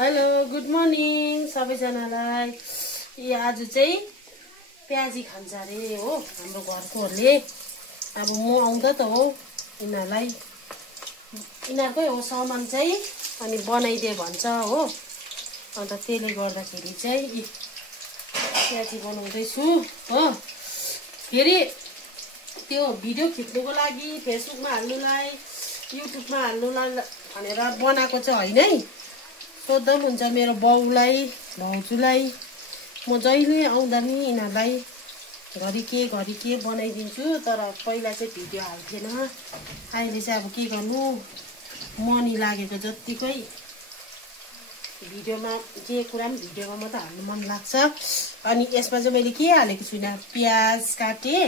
Hello good morning सबैजनालाई। आज चाहिँ प्याजी खान्छ अरे हो हाम्रो घरकोहरूले। अब म आउँदा त हो यिनीहरूकै हो सामान चाहिँ, अनि बनाइदे भन्छ हो। अन्त त्यसले गर्दाखेरि चाहिँ प्याजी बनाउँदैछु हो। फेरि त्यो भिडियो खिच्नुको लागि फेसबुकमा हाल्नुलाई युट्युबमा हाल्नुलाई भनेर बनाएको चाहिँ होइन है। सोध्दा पनि हुन्छ मेरो बाउलाई भाउजूलाई। म जहिले आउँदा नि यिनीहरूलाई घरि के बनाइदिन्छु, तर पहिला चाहिँ भिडियो हाल्थेन। अहिले चाहिँ अब के गर्नु, मनी लागेको जत्तिकै भिडियोमा जे कुरा पनि भिडियोमा मात्रै हाल्नु मन लाग्छ। अनि यसमा चाहिँ मैले के हालेको छुइनँ, प्याज काटेँ,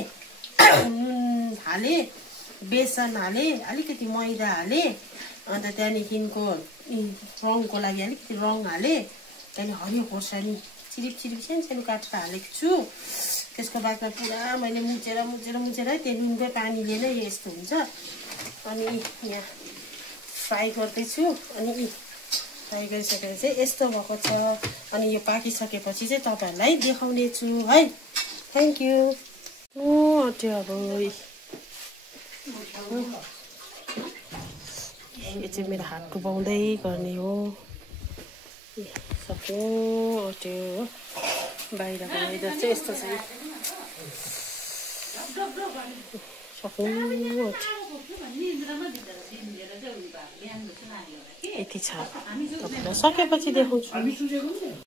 नुन हालेँ, बेसन हालेँ, अलिकति मैदा हालेँ, अन्त त्यहाँदेखिको रङको लागि अलिकति रङ हालेँ, त्यहाँदेखि हरियो खोर्सानी चिरिप सानो काटेर हालेको छु। त्यसको बादमा पुरा मैले मुछेर त्यो नुनकै पानीले नै यस्तो हुन्छ। अनि यहाँ फ्राई गर्दैछु। अनि फ्राई गरिसकेर चाहिँ यस्तो भएको छ। अनि यो पाकिसकेपछि चाहिँ तपाईँहरूलाई देखाउने छु है। Thank you. त्यो अब यो चाहिँ मेरो हात डुबाउँदै गर्ने हो। सक्नु त्यो बाहिरको वेदर चाहिँ यस्तो छ। सक्नु यति छ, तपाईँलाई सकेपछि देखाउँछु।